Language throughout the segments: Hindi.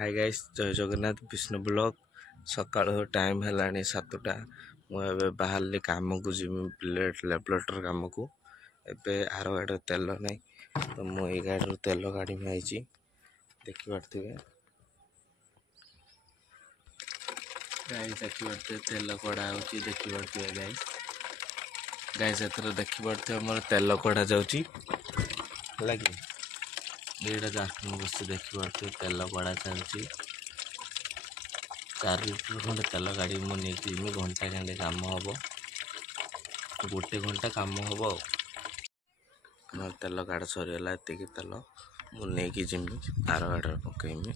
हाय गाइस जय जगन्नाथ विष्णु ब्लॉग सकाळ टाइम है 7टा मुझे बाहर काम को जी लेबलेटर काम को एबे आर गाड़ी तेल नहीं तो मुझे गाड़ी तेल गाड़ी में आई देखी पारे गाइस देखी पारे तेल कड़ा हो देखी पारे गाइस गाइस एथर देखी पारे मोर तेल कड़ा जाऊँगी लगे ये जाकर बस देखी पारे तेल कड़ा चलती 4 लिटर खंडे तेल गाड़ी मुझे घंटा खंडे काम हम गोटे घंटा काम हम तेल गाड़ सरीगला ये तेल मुझे जिमी आर गाड़ी पकईमी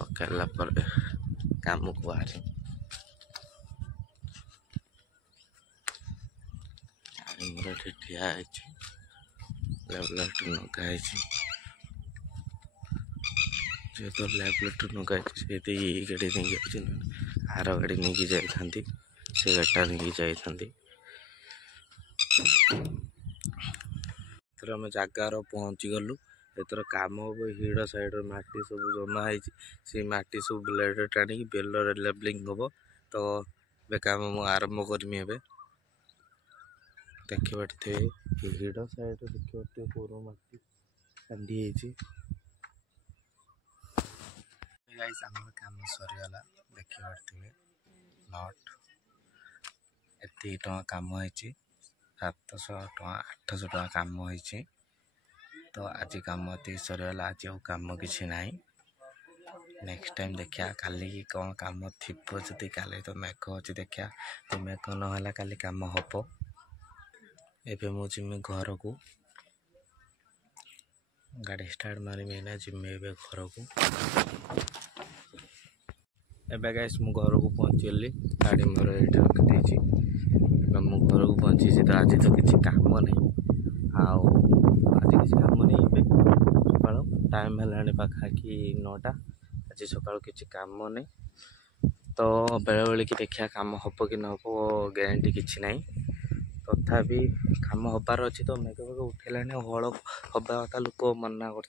पकड़ला काम को बाहर मोर ठिया लेबलेटर नगाई जेहेतु लेबलेटर नगाई गाड़ी नहीं आर गाड़ी नहीं जाती से गाड़ीटा नहीं जाती आम जगार पहुँची गलु एथर काम हम हिड़ साइड मटी सब जमा से मटी सब ब्लेड टाणी बेलर लेबलिंग हम तो ए काम मुझे आरंभ करमी ए देखी पारे हिड़ साइड देखी पारे पूरा मटी कांदी गाइस आम काम सरीगला देखी पारे नट एति टका काम होती 700 टका 800 टका काम होती तो आज काम ये सरीगला आज काम किसी ना नेक्स्ट टाइम देखा काली की कौन काम थी जदि काली तो मेघ अच्छी देखा तो मेघ ना काली काम हम एबे मुझे घर को गाड़ी स्टार्ट मारमी ना जिम्मे घर को एबे गाइस मु घर को पहुँची गली गाड़ी मोर ये रखी मु घर को पहुँची तो आज तो किसी काम नहीं आज किसी काम नहीं सका टाइम है पाखाखि 9टा आज सका किसी काम नहीं तो बेले बेले कि देखा काम हम कि न हम ग्यारंटी किसी ना तथापि काम हबार अच्छी तो मेघ मेघ उठेला हल हवा कथा लोक मना कर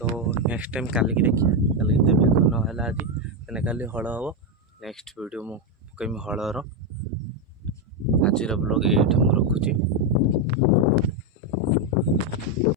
तो नेक्स्ट टाइम काली की देखिए काली मेघ ना आज काली हल हम नेक्स्ट वीडियो मु पकईमी हलर आज ब्लॉग ये रखुची।